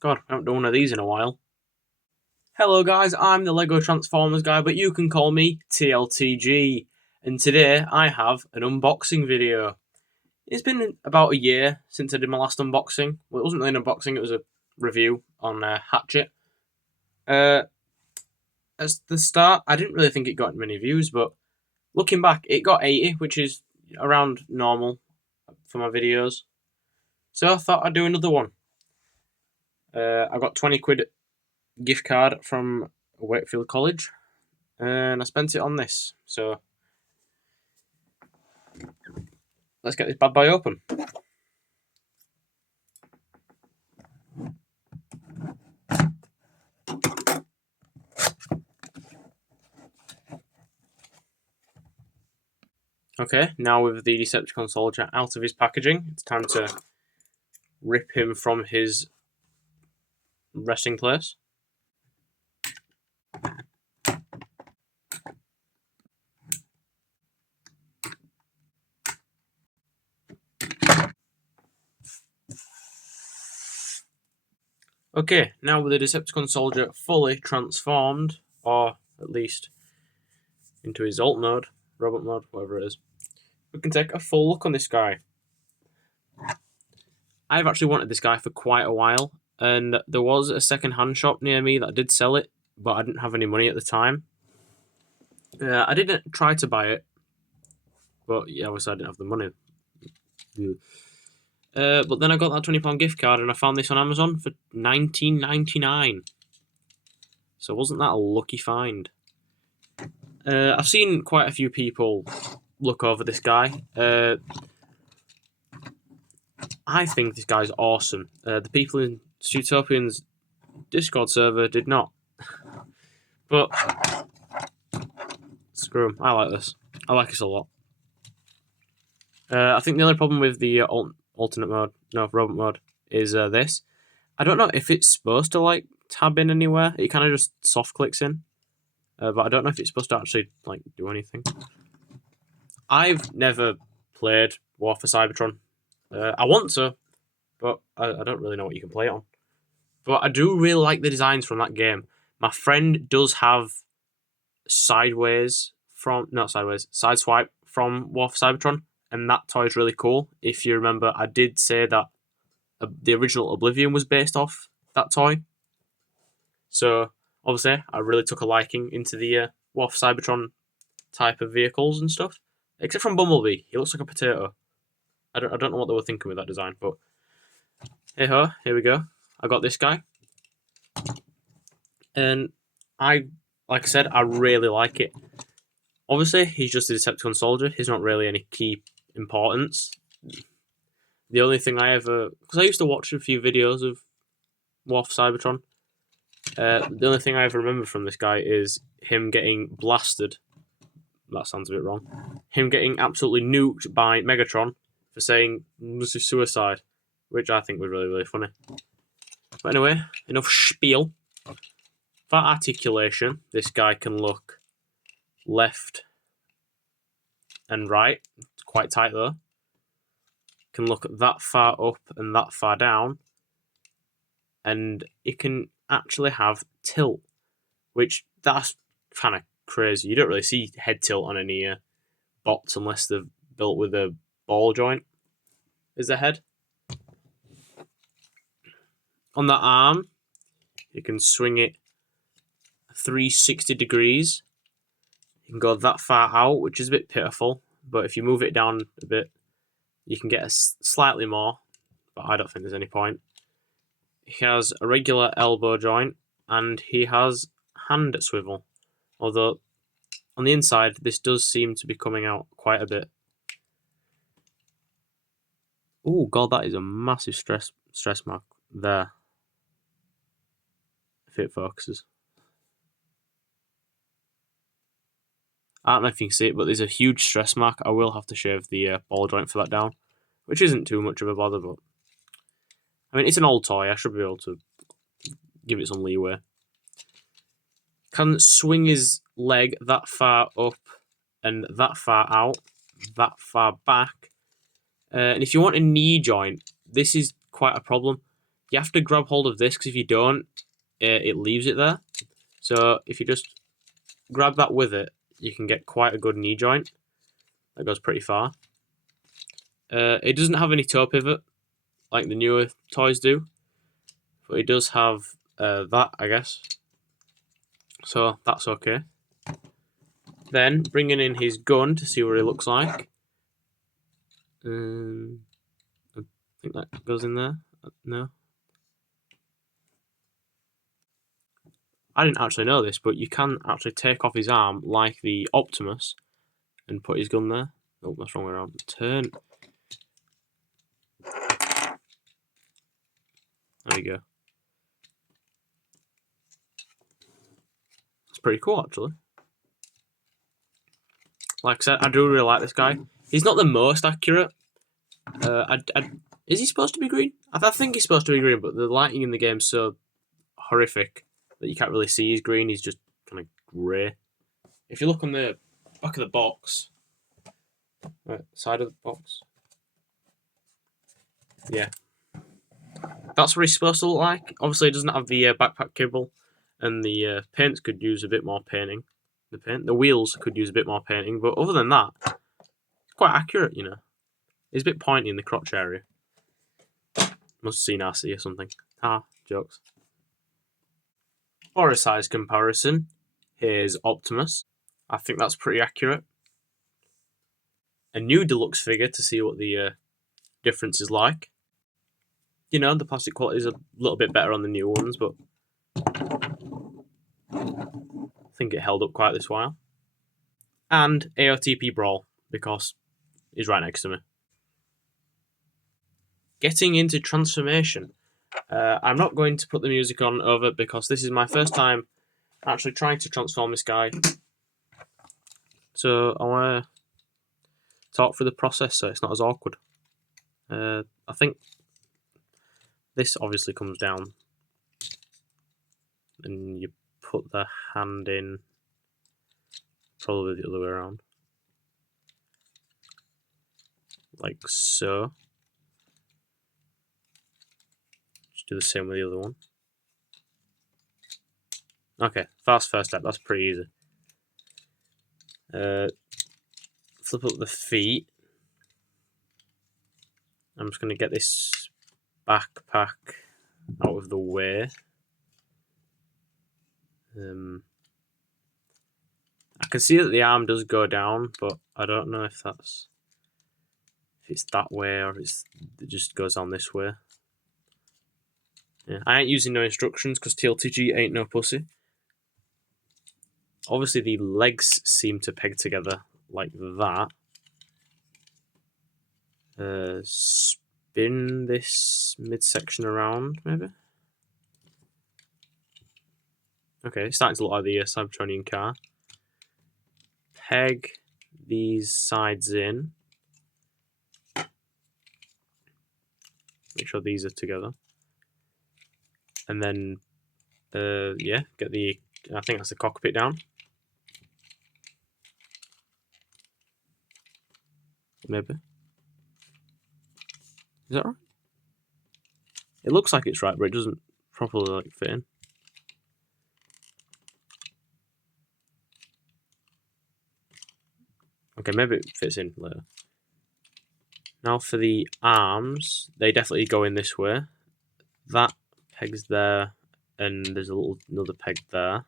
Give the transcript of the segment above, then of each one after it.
God, I haven't done one of these in a while. Hello guys, I'm the LEGO Transformers guy, but you can call me TLTG. And today I have an unboxing video. It's been about a year since I did my last unboxing. Well, it wasn't really an unboxing, it was a review on Hatchet. At the start, I didn't really think it got many views, but looking back, it got 80, which is around normal for my videos. So I thought I'd do another one. I got 20 quid gift card from Wakefield College, and I spent it on this. So let's get this bad boy open. Okay, now with the Decepticon soldier out of his packaging, it's time to rip him from his resting place. Okay, now with the Decepticon soldier fully transformed, or at least into his alt mode, robot mode, whatever it is, we can take a full look on this guy. I've actually wanted this guy for quite a while, and there was a second-hand shop near me that did sell it, but I didn't have any money at the time. I didn't try to buy it, but yeah, obviously I didn't have the money. But then I got that £20 gift card, and I found this on Amazon for $19.99. So wasn't that a lucky find? I've seen quite a few people look over this guy. I think this guy's awesome. The people in Stutopian's Discord server did not. But screw 'em. I like this. I like this a lot. I think the only problem with the alternate mode, robot mode, is this. I don't know if it's supposed to like tab in anywhere. It kind of just soft clicks in, but I don't know if it's supposed to actually like do anything. I've never played War for Cybertron. I want to, but I don't really know what you can play it on. But I do really like the designs from that game. My friend does have Sideswipe from War for Cybertron, and that toy is really cool. If you remember, I did say that the original Oblivion was based off that toy. So obviously, I really took a liking into the War for Cybertron type of vehicles and stuff. Except from Bumblebee, he looks like a potato. I don't know what they were thinking with that design, but hey ho, here we go. I got this guy, and like I said, I really like it. Obviously, he's just a Decepticon soldier. He's not really any key importance. The only thing because I used to watch a few videos of War for Cybertron. The only thing I ever remember from this guy is him getting blasted. That sounds a bit wrong. Him getting absolutely nuked by Megatron for saying this is suicide, which I think was really, really funny. But anyway, enough spiel. For articulation, this guy can look left and right. It's quite tight though. Can look that far up and that far down. And it can actually have tilt, which that's kind of crazy. You don't really see head tilt on any bots unless they're built with a ball joint as the head. On the arm, you can swing it 360 degrees. You can go that far out, which is a bit pitiful, but if you move it down a bit, you can get slightly more, but I don't think there's any point. He has a regular elbow joint, and he has hand swivel, although on the inside, this does seem to be coming out quite a bit. Oh god, that is a massive stress mark there. If it focuses. I don't know if you can see it, but there's a huge stress mark. I will have to shave the ball joint for that down, which isn't too much of a bother, but I mean, it's an old toy. I should be able to give it some leeway. Can swing his leg that far up and that far out, that far back. And if you want a knee joint, this is quite a problem. You have to grab hold of this, because if you don't, it leaves it there. So if you just grab that with it, you can get quite a good knee joint. That goes pretty far. It doesn't have any toe pivot like the newer toys do, but it does have that, I guess. So that's okay. Then bringing in his gun to see what it looks like. I think that goes in there. No, I didn't actually know this, but you can actually take off his arm like the Optimus and put his gun there. Oh, that's wrong way around. Turn. There you go. It's pretty cool, actually. Like I said, I do really like this guy. He's not the most accurate. Is he supposed to be green? I think he's supposed to be green, but the lighting in the game's so horrific that you can't really see he's green. He's just kind of grey. If you look on the back of the box, right, side of the box, yeah, that's what he's supposed to look like. Obviously, it doesn't have the backpack kibble, and the paints could use a bit more painting. The wheels could use a bit more painting, but other than that, it's quite accurate. You know, he's a bit pointy in the crotch area. Must have seen RC or something. Ah, jokes. For a size comparison, here's Optimus. I think that's pretty accurate. A new deluxe figure to see what the difference is like. You know, the plastic quality is a little bit better on the new ones, but I think it held up quite this while. And AOTP Brawl, because he's right next to me. Getting into transformation. I'm not going to put the music on over because this is my first time actually trying to transform this guy. So I want to talk through the process so it's not as awkward. I think this obviously comes down and you put the hand in, probably the other way around, like so. Just do the same with the other one. Okay, fast first step, that's pretty easy. Flip up the feet. I'm just going to get this backpack out of the way. I can see that the arm does go down, but I don't know if it's that way or it just goes on this way. Yeah, I ain't using no instructions because TLTG ain't no pussy. Obviously, the legs seem to peg together like that. Spin this midsection around, maybe. Okay, it's starting to look like the Cybertronian car. Peg these sides in. Make sure these are together. And then, yeah, get the, I think that's the cockpit down. Maybe. Is that right? It looks like it's right, but it doesn't properly like fit in. Okay, maybe it fits in later. Now for the arms, they definitely go in this way. That peg's there, and there's another peg there.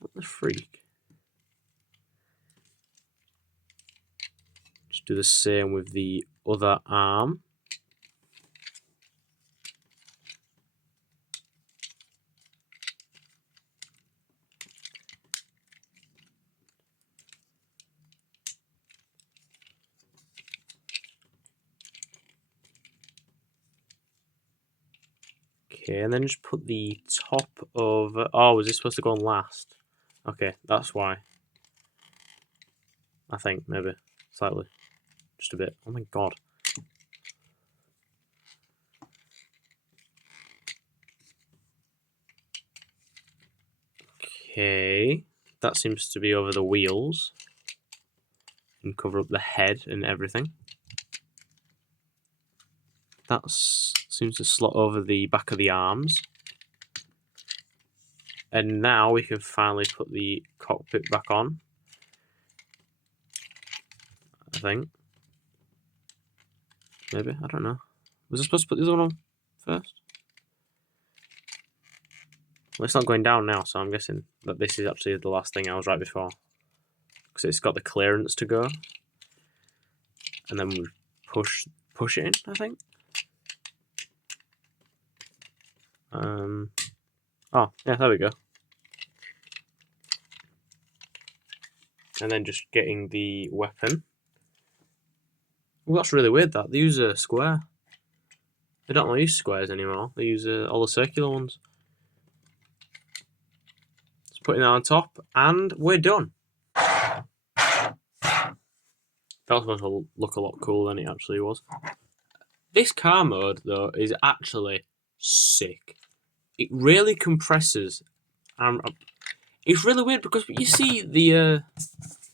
What the freak? Just do the same with the other arm. Okay, and then just put the top over. Oh, was this supposed to go on last? Okay, that's why. I think, maybe. Slightly. Just a bit. Oh my god. Okay. That seems to be over the wheels. And cover up the head and everything. That seems to slot over the back of the arms. And now we can finally put the cockpit back on, I think. Maybe, I don't know. Was I supposed to put the other one on first? Well, it's not going down now, so I'm guessing that this is actually the last thing I was right before. Because it's got the clearance to go. And then we push it in, I think. Oh, yeah, there we go. And then just getting the weapon. Well, that's really weird, that. They use a square. They don't use squares anymore. They use all the circular ones. Just putting that on top, and we're done. That was supposed to look a lot cooler than it actually was. This car mode, though, is actually sick. It really compresses. It's really weird because you see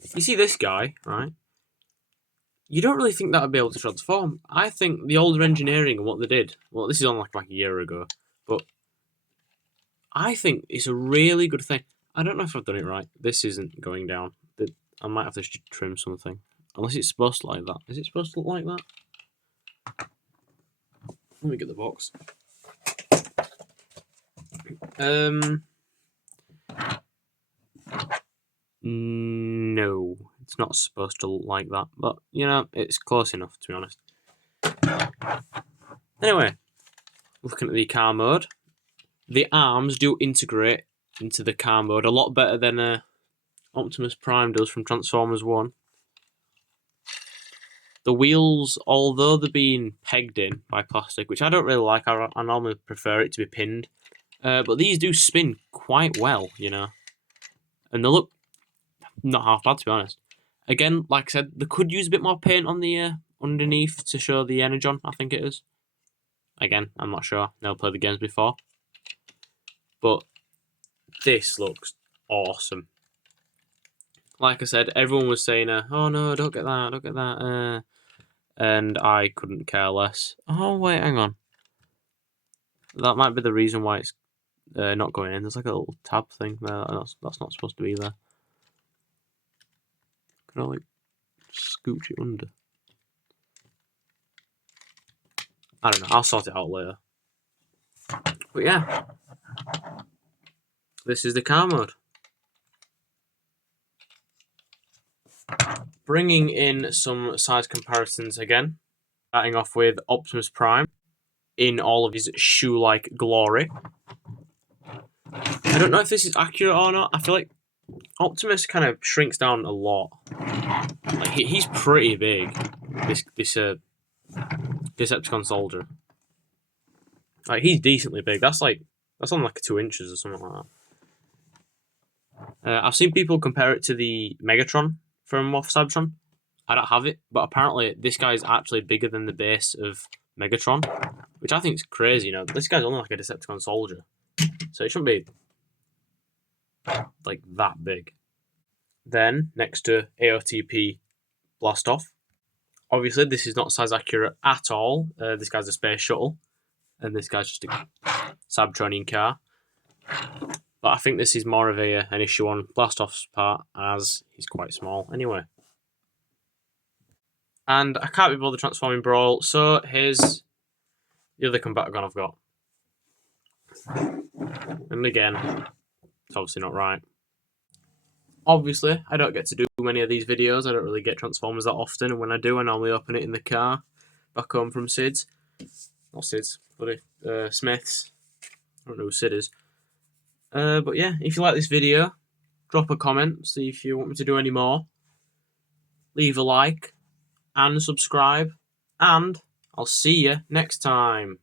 this guy, right? You don't really think that would be able to transform. I think the older engineering and what they did. Well, this is on like a year ago, but I think it's a really good thing. I don't know if I've done it right. This isn't going down. I might have to trim something. Unless it's supposed to look like that. Is it supposed to look like that? Let me get the box. No, it's not supposed to look like that. But, you know, it's close enough, to be honest. Anyway, looking at the car mode. The arms do integrate into the car mode a lot better than Optimus Prime does from Transformers 1. The wheels, although they're being pegged in by plastic, which I don't really like, I normally prefer it to be pinned. But these do spin quite well, you know. And they look not half bad, to be honest. Again, like I said, they could use a bit more paint on the underneath to show the energon, I think it is. Again, I'm not sure. Never played the games before. But this looks awesome. Like I said, everyone was saying, oh no, don't get that, don't get that. And I couldn't care less. Oh, wait, hang on. That might be the reason why it's not going in. There's like a little tab thing there. That's not supposed to be there. Can I, like, scooch it under? I don't know. I'll sort it out later. But yeah. This is the car mode. Bringing in some size comparisons again. Starting off with Optimus Prime in all of his shoe-like glory. I don't know if this is accurate or not. I feel like Optimus kind of shrinks down a lot. Like he's pretty big. This Decepticon soldier. Like he's decently big. That's on like 2 inches or something like that. I've seen people compare it to the Megatron from Morph Cybertron. I don't have it, but apparently this guy is actually bigger than the base of Megatron, which I think is crazy. You know, this guy's only like a Decepticon soldier, so it shouldn't be like that big. Then next to AOTP Blastoff. Obviously, this is not size accurate at all. This guy's a space shuttle, and this guy's just a Cybertronian car. But I think this is more of an issue on Blastoff's part, as he's quite small anyway. And I can't be bothered transforming Brawl, so here's the other Combaticon I've got. And again, it's obviously not right. Obviously, I don't get to do many of these videos. I don't really get Transformers that often, and when I do, I normally open it in the car back home from Sid's. Not Sid's, buddy. Smith's. I don't know who Sid is. But yeah, if you like this video, drop a comment, see if you want me to do any more. Leave a like and subscribe, and I'll see you next time.